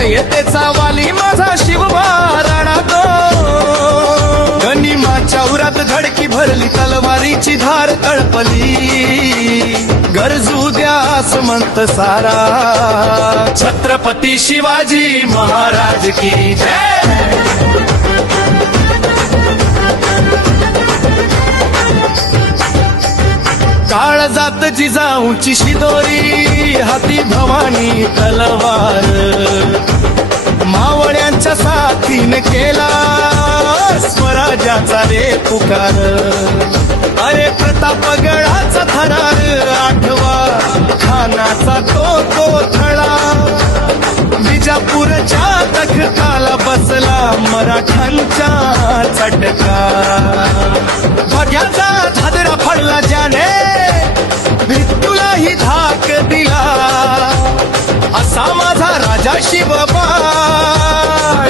रयतेचा वाली माझा शिवबा राणा तो गनिमाच्या उरात धडकी भरली तलवारीची धार तळपली गरजू द्या आसमंत सारा छत्रपती शिवाजी महाराज की जय। काळजात जिजाऊची शिदोरी हाती भवानी तलवार मावळ्यांच्या साथीने केला स्वराज्याचा रे पुकार अरे प्रतापगडाचा थरार आठवा खानाचा तो थळा विजापूरच्या तख्ताला बसला मराठ्यांचा चटका भाग्याचा धादरा फडला ज्याने भित्तूलाही धाक दिला असा माझा राजा शिवबा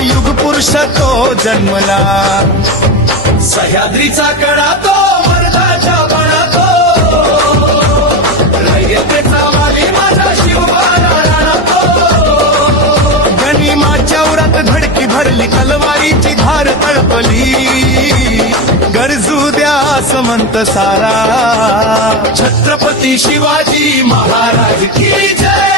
युगपुरुष तो जन्मला सह्याद्रीचा कडा तो मर्दाच्या बळा तो रयतेचा वाली माझा शिवबा राणा तो गनिमाच्या उरात धडकी भरली तलवारीची धार तळपली गरजू द्या आसमंत सारा छत्रपती शिवाजी महाराज की जय।